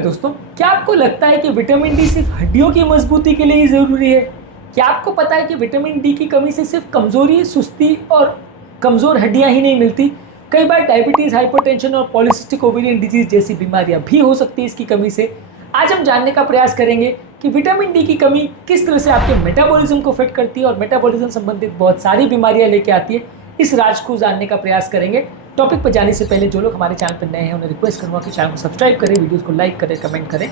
Hello दोस्तों, क्या आपको लगता है कि विटामिन डी सिर्फ हड्डियों की मजबूती के लिए ही ज़रूरी है? क्या आपको पता है कि विटामिन डी की कमी से सिर्फ कमज़ोरी, सुस्ती और कमज़ोर हड्डियां ही नहीं मिलती? कई बार डायबिटीज़, हाइपरटेंशन और पॉलीसिस्टिक ओवेरियन डिजीज़ जैसी बीमारियां भी हो सकती है इसकी कमी से। आज हम जानने का प्रयास करेंगे कि विटामिन डी की कमी किस तरह से आपके मेटाबॉलिज्म को अफेक्ट करती है और मेटाबॉलिज्म संबंधित बहुत सारी बीमारियां लेके आती है। इस राज को जानने का प्रयास करेंगे। टॉपिक पर जाने से पहले जो लोग हमारे चैनल पर नए हैं उन्हें रिक्वेस्ट करूंगा कि चैनल को सब्सक्राइब करें, वीडियोस को लाइक करें, कमेंट करें।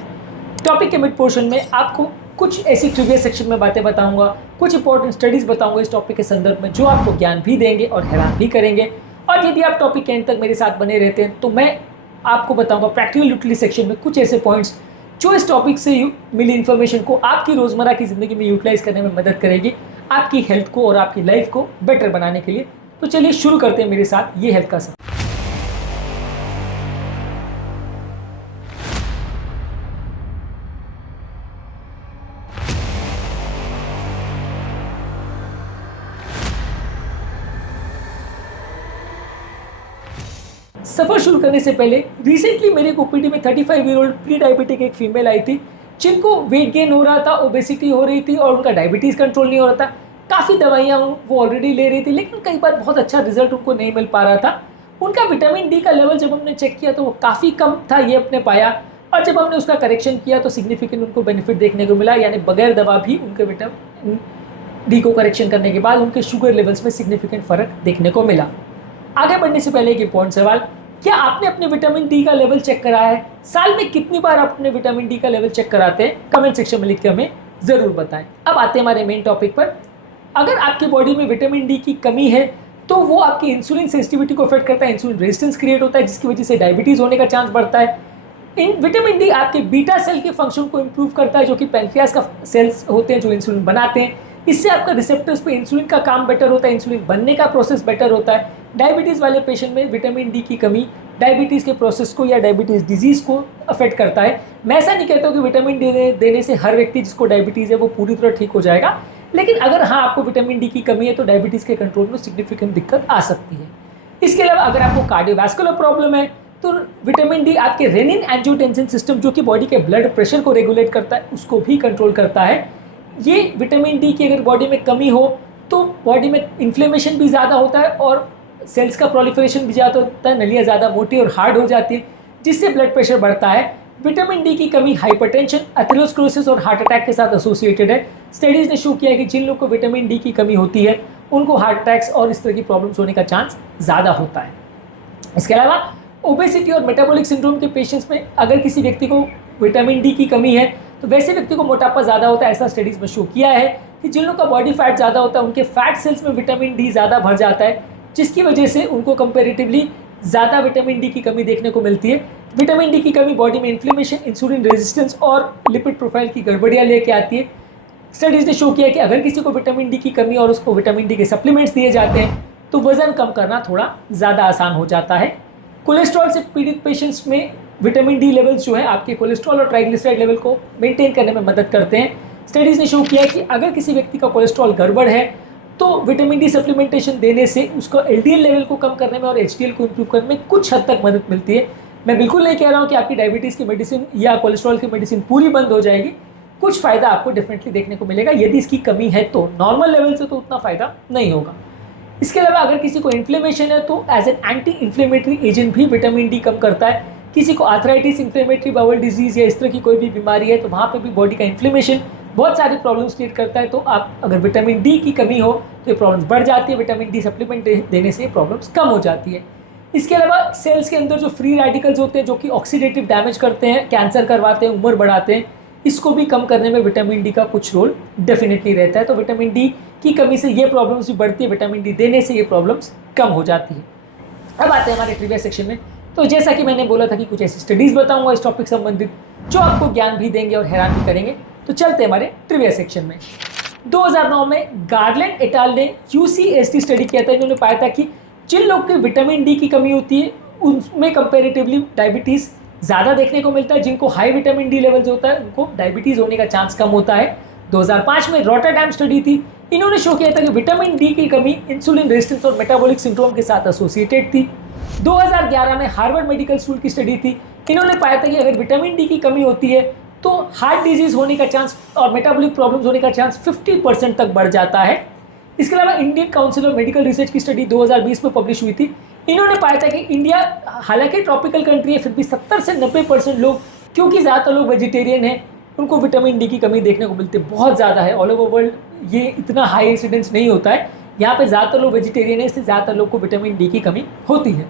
टॉपिक के मिड पोर्शन में आपको कुछ ऐसी ट्रिविया सेक्शन में बातें बताऊंगा, कुछ इंपॉर्टेंट स्टडीज बताऊंगा इस टॉपिक के संदर्भ में, जो आपको ज्ञान भी देंगे और हैरान भी करेंगे। और यदि आप टॉपिक के एंड तक मेरे साथ बने रहते हैं तो मैं आपको बताऊंगा प्रैक्टिकल यूटिलिटी सेक्शन में कुछ ऐसे पॉइंट्स जो इस टॉपिक से मिली इन्फॉर्मेशन को आपकी रोजमर्रा की जिंदगी में यूटिलाइज करने में मदद करेगी, आपकी हेल्थ को और आपकी लाइफ को बेटर बनाने के लिए। तो चलिए शुरू करते हैं मेरे साथ ये हेल्थ का सफर। सफर शुरू करने से पहले रिसेंटली मेरे ओपीडी में 35 ईयर ओल्ड प्री डायबिटिक एक फीमेल आई थी, जिनको वेट गेन हो रहा था, ओबेसिटी हो रही थी और उनका डायबिटीज़ कंट्रोल नहीं हो रहा था। काफ़ी दवाइयाँ वो ऑलरेडी ले रही थी, लेकिन कई बार बहुत अच्छा रिजल्ट उनको नहीं मिल पा रहा था। उनका विटामिन डी का लेवल जब हमने चेक किया तो वो काफ़ी कम था, ये अपने पाया। और जब हमने उसका करेक्शन किया तो सिग्निफिकेंट उनको बेनिफिट देखने को मिला, यानी बगैर दवा भी उनके विटामिन डी को करेक्शन करने के बाद उनके शुगर लेवल्स में सिग्निफिकेंट फ़र्क देखने को मिला। आगे बढ़ने से पहले एक इंपॉर्टेंट सवाल, क्या आपने अपने विटामिन डी का लेवल चेक कराया है? साल में कितनी बार आप अपने विटामिन डी का लेवल चेक कराते हैं? कमेंट सेक्शन में लिख के हमें ज़रूर बताएं। अब आते हैं हमारे मेन टॉपिक पर। अगर आपकी बॉडी में विटामिन डी की कमी है तो वो आपकी इंसुलिन सेंसिटिविटी को अफेक्ट करता है, इंसुलिन रेजिस्टेंस क्रिएट होता है, जिसकी वजह से डायबिटीज़ होने का चांस बढ़ता है। विटामिन डी आपके बीटा सेल के फंक्शन को इंप्रूव करता है, जो कि पैंक्रियास का सेल्स होते हैं जो इंसुलिन बनाते हैं। इससे आपका रिसेप्टर्स पे इंसुलिन का काम बेटर होता है, इंसुलिन बनने का प्रोसेस बेटर होता है। डायबिटीज़ वाले पेशेंट में विटामिन डी की कमी डायबिटीज़ के प्रोसेस को या डायबिटीज़ डिजीज़ को अफेक्ट करता है। मैं ऐसा नहीं कहता हूँ कि विटामिन डी देने से हर व्यक्ति जिसको डायबिटीज़ है वो पूरी तरह ठीक हो जाएगा, लेकिन अगर हाँ आपको विटामिन डी की कमी है तो डायबिटीज़ के कंट्रोल में सिग्निफिकेंट दिक्कत आ सकती है। इसके अलावा अगर आपको कार्डियोवैस्कुलर प्रॉब्लम है तो विटामिन डी आपके रेनिन एंजियोटेंसिन सिस्टम, जो कि बॉडी के ब्लड प्रेशर को रेगुलेट करता है, उसको भी कंट्रोल करता है। ये विटामिन डी की अगर बॉडी में कमी हो तो बॉडी में इन्फ्लेमेशन भी ज़्यादा होता है और सेल्स का प्रोलिफरेशन भी ज़्यादा होता है, नलियाँ ज़्यादा मोटी और हार्ड हो जाती है, जिससे ब्लड प्रेशर बढ़ता है। विटामिन डी की कमी हाइपरटेंशन, एथेरोस्क्लेरोसिस और हार्ट अटैक के साथ एसोसिएटेड है। स्टडीज़ ने शो किया है कि जिन लोगों को विटामिन डी की कमी होती है उनको हार्ट अटैक्स और इस तरह की प्रॉब्लम्स होने का चांस ज़्यादा होता है। इसके अलावा ओबेसिटी और मेटाबॉलिक सिंड्रोम के पेशेंट्स में अगर किसी व्यक्ति को विटामिन डी की कमी है तो वैसे व्यक्ति को मोटापा ज़्यादा होता है। ऐसा स्टडीज़ में शो किया है कि जिन लोगों का बॉडी फैट ज़्यादा होता है उनके फैट सेल्स में विटामिन डी ज़्यादा भर जाता है, जिसकी वजह से उनको कंपैरेटिवली ज़्यादा विटामिन डी की कमी देखने को मिलती है। विटामिन डी की कमी बॉडी में इन्फ्लेमेशन, इंसुलिन रेजिस्टेंस और लिपिड प्रोफाइल की गड़बड़ियाँ लेके आती है। स्टडीज़ ने शो किया कि अगर किसी को विटामिन डी की कमी और उसको विटामिन डी के सप्लीमेंट्स दिए जाते हैं तो वज़न कम करना थोड़ा ज़्यादा आसान हो जाता है। कोलेस्ट्रॉल से पीड़ित पेशेंट्स में विटामिन डी लेवल्स जो है आपके कोलेस्ट्रॉल और ट्राइग्लिसराइड लेवल को मेंटेन करने में मदद करते हैं। स्टडीज़ ने शो किया है कि अगर किसी व्यक्ति का कोलेस्ट्रॉल गड़बड़ है तो विटामिन डी सप्लीमेंटेशन देने से उसको एलडीएल लेवल को कम करने में और एचडीएल को इंप्रूव करने में कुछ हद तक मदद मिलती है। मैं बिल्कुल नहीं कह रहा हूँ कि आपकी डायबिटीज़ की मेडिसिन या कोलेस्ट्रॉल की मेडिसिन पूरी बंद हो जाएगी, कुछ फ़ायदा आपको डेफिनेटली देखने को मिलेगा यदि इसकी कमी है तो। नॉर्मल लेवल से तो उतना फ़ायदा नहीं होगा। इसके अलावा अगर किसी को इन्फ्लेमेशन है तो as an anti inflammatory agent भी विटामिन डी कम करता है। किसी को आर्थराइटिस, इन्फ्लेमेटरी बाउल डिजीज़ या इस तरह की कोई भी बीमारी है तो वहाँ पे भी बॉडी का इन्फ्लेमेशन बहुत सारी प्रॉब्लम्स क्रिएट करता है। तो आप अगर विटामिन डी की कमी हो तो ये प्रॉब्लम्स बढ़ जाती है, विटामिन डी सप्लीमेंट देने से ये प्रॉब्लम्स कम हो जाती है। इसके अलावा सेल्स के अंदर जो फ्री रेडिकल्स होते हैं जो कि ऑक्सीडेटिव डैमेज करते हैं, कैंसर करवाते हैं, उम्र बढ़ाते हैं, इसको भी कम करने में विटामिन डी का कुछ रोल डेफिनेटली रहता है। तो विटामिन डी की कमी से ये प्रॉब्लम्स भी बढ़ती है, विटामिन डी देने से ये प्रॉब्लम्स कम हो जाती है। अब आते हैं हमारे ट्रिविया सेक्शन में। तो जैसा कि मैंने बोला था कि कुछ ऐसी स्टडीज़ बताऊंगा इस टॉपिक संबंधित जो आपको ज्ञान भी देंगे और हैरान भी करेंगे। तो चलते हैं हमारे ट्रिविया सेक्शन में। 2009 में गार्लैंड एट अल ने यूसीएसडी स्टडी किया था। इन्होंने पाया था कि जिन लोग की विटामिन डी की कमी होती है उनमें कंपैरेटिवली डायबिटीज़ ज़्यादा देखने को मिलता है। जिनको हाई विटामिन डी लेवल्स होता है उनको डायबिटीज़ होने का चांस कम होता है। 2005 में रॉटरडैम स्टडी थी। इन्होंने शो किया था कि विटामिन डी की कमी इंसुलिन रेजिस्टेंस और मेटाबॉलिक सिंड्रोम के साथ एसोसिएटेड थी। 2011 में हार्वर्ड मेडिकल स्कूल की स्टडी थी। इन्होंने पाया था कि अगर विटामिन डी की कमी होती है तो हार्ट डिजीज होने का चांस और मेटाबॉलिक प्रॉब्लम्स होने का चांस 50% तक बढ़ जाता है। इसके अलावा Indian council of medical research की स्टडी 2020 में पब्लिश हुई थी। इन्होंने पाया था कि इंडिया हालांकि ट्रॉपिकल कंट्री है, फिर भी 70 से 90% लोग, क्योंकि ज़्यादातर लोग वेजिटेरियन हैं, उनको विटामिन डी की कमी देखने को मिलती है। बहुत ज़्यादा है, ऑल ओवर वर्ल्ड ये इतना हाई इंसिडेंस नहीं होता है, यहाँ पे ज़्यादातर लोग वेजिटेरियन है, इसलिए ज़्यादातर लोग को विटामिन डी की कमी होती है।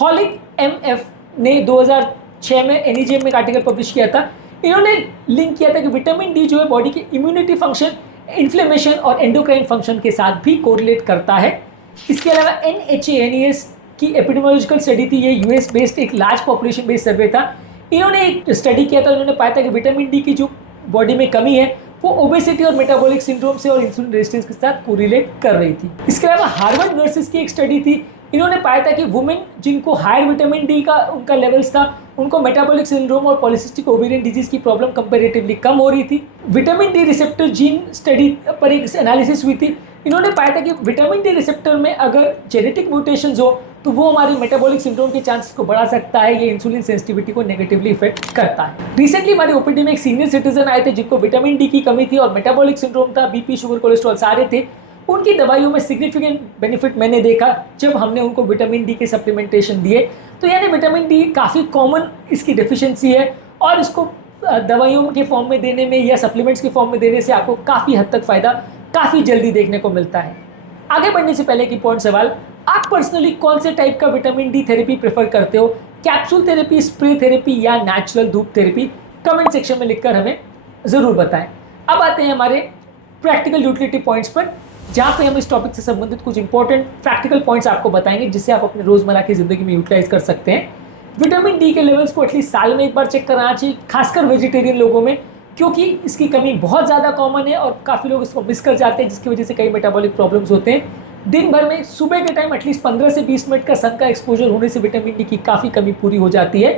हॉलिक एमएफ ने 2006 में एनईजेम में एक आर्टिकल पब्लिश किया था। इन्होंने लिंक किया था कि विटामिन डी जो है बॉडी की इम्यूनिटी फंक्शन, इन्फ्लेमेशन और एंडोक्राइन फंक्शन के साथ भी कोरिलेट करता है। इसके अलावा NHANES की एपिडेमियोलॉजिकल स्टडी थी, ये यूएस बेस्ड एक लार्ज पॉपुलेशन बेस्ड सर्वे था। इन्होंने एक स्टडी किया था, उन्होंने पाया था कि विटामिन डी की जो बॉडी में कमी है वो ओबेसिटी और मेटाबॉलिक सिंड्रोम से और इंसुलिन रेजिस्टेंस के साथ कोरिलेट कर रही थी। इसके अलावा हार्वर्ड नर्सेस की एक स्टडी थी, इन्होंने पाया था कि वुमेन जिनको हायर विटामिन डी का उनका लेवल्स था, उनको मेटाबॉलिक सिंड्रोम और पॉलिसिस्टिक ओवेरियन डिजीज की प्रॉब्लम कंपैरेटिवली कम हो रही थी। Vitamin D receptor gene study पर एक एनालिसिस हुई थी, इन्होंने पाया था कि विटामिन डी रिसेप्टर में अगर जेनेटिक म्यूटेशंस हो तो वो हमारे मेटाबॉलिक सिंड्रोम के चांसेस को बढ़ा सकता है, ये इंसुलिन सेंसिटिविटी को नेगेटिवली इफेक्ट करता है। रिसेंटली हमारी ओपीडी में एक सीनियर सिटीजन आए थे जिनको विटामिन डी की कमी थी और मेटाबॉलिक सिंड्रोम था, बीपी, शुगर, कोलेस्ट्रॉल सारे थे। उनकी दवाइयों में सिग्निफिकेंट बेनिफिट मैंने देखा जब हमने उनको विटामिन डी के सप्लीमेंटेशन दिए। तो यानी विटामिन डी काफ़ी कॉमन इसकी डेफिशिएंसी है और इसको दवाइयों के फॉर्म में देने में या सप्लीमेंट्स के फॉर्म में देने से आपको काफ़ी हद तक फ़ायदा काफ़ी जल्दी देखने को मिलता है। आगे बढ़ने से पहले की पॉइंट सवाल, आप पर्सनली कौन से टाइप का विटामिन डी थेरेपी प्रेफर करते हो, कैप्सूल थेरेपी, स्प्रे थेरेपी या नेचुरल धूप थेरेपी? कमेंट सेक्शन में लिखकर हमें ज़रूर बताएं। अब आते हैं हमारे प्रैक्टिकल यूटिलिटी पॉइंट्स पर, जहाँ पे हम इस टॉपिक से संबंधित कुछ इंपॉर्टेंट प्रैक्टिकल पॉइंट्स आपको बताएंगे जिससे आप अपने रोज़मर्रा की ज़िंदगी में यूटिलाइज कर सकते हैं। विटामिन डी के लेवल्स को एटलीस्ट साल में एक बार चेक कराना चाहिए, खासकर वेजिटेरियन लोगों में, क्योंकि इसकी कमी बहुत ज़्यादा कॉमन है और काफ़ी लोग इसको मिस कर जाते हैं, जिसकी वजह से कई मेटाबॉलिक प्रॉब्लम्स होते हैं। दिन भर में सुबह के टाइम एटलीस्ट 15 से 20 मिनट का सन का एक्सपोजर होने से विटामिन डी की काफ़ी कमी पूरी हो जाती है।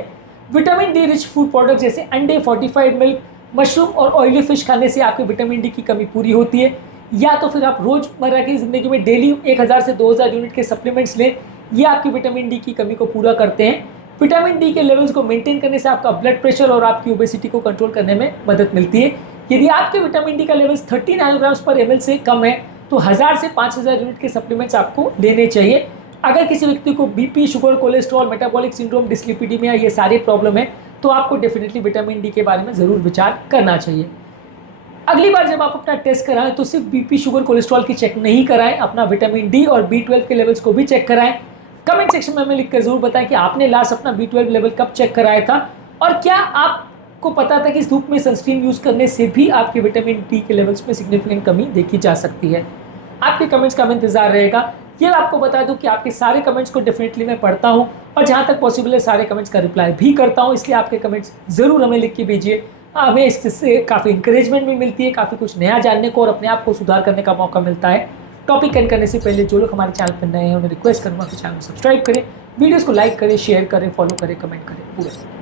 Vitamin D rich food product जैसे अंडे, फोर्टिफाइड मिल्क, मशरूम और ऑयली फिश खाने से आपकी विटामिन डी की कमी पूरी होती है। या तो फिर आप रोज़मर्रा की ज़िंदगी में डेली 1000 से 2000 यूनिट के सप्लीमेंट्स लें, ये आपकी विटामिन डी की कमी को पूरा करते हैं। विटामिन डी के लेवल्स को मेंटेन करने से आपका ब्लड प्रेशर और आपकी ओबेसिटी को कंट्रोल करने में मदद मिलती है। यदि आपके विटामिन डी का लेवल्स 30 नैनोग्राम्स पर ml से कम है तो 1000 से 5000 यूनिट के सप्लीमेंट्स आपको लेने चाहिए। अगर किसी व्यक्ति को BP, sugar, cholesterol, metabolic syndrome, dyslipidemia ये सारे प्रॉब्लम है तो आपको डेफिनेटली विटामिन डी के बारे में ज़रूर विचार करना चाहिए। अगली बार जब आप अपना टेस्ट कराएं तो सिर्फ बीपी, शुगर, कोलेस्ट्रॉल की चेक नहीं कराएं, अपना विटामिन डी और B12 के लेवल्स को भी चेक कराएं। कमेंट सेक्शन में हमें लिखकर जरूर बताएं कि आपने लास्ट अपना B12 लेवल कब चेक कराया था और क्या आपको पता था कि इस धूप में सनस्क्रीन यूज़ करने से भी आपके विटामिन डी के लेवल्स में सिग्निफिकेंट कमी देखी जा सकती है। आपके कमेंट्स का हमें इंतजार रहेगा। ये आपको बता दूं कि आपके सारे कमेंट्स को डेफिनेटली मैं पढ़ता हूं और जहां तक पॉसिबल है सारे कमेंट्स का रिप्लाई भी करता हूं, इसलिए आपके कमेंट्स ज़रूर हमें लिख के भेजिए। हमें इससे काफ़ी इंकरेजमेंट भी मिलती है, काफ़ी कुछ नया जानने को और अपने आप को सुधार करने का मौका मिलता है। टॉपिक एंड करने से पहले जो लोग हमारे चैनल पर नए हैं उन्हें रिक्वेस्ट करूँगा कि चैनल को सब्सक्राइब करें, वीडियोज़ को लाइक करें, शेयर करें, फॉलो करें, कमेंट करें पूरा।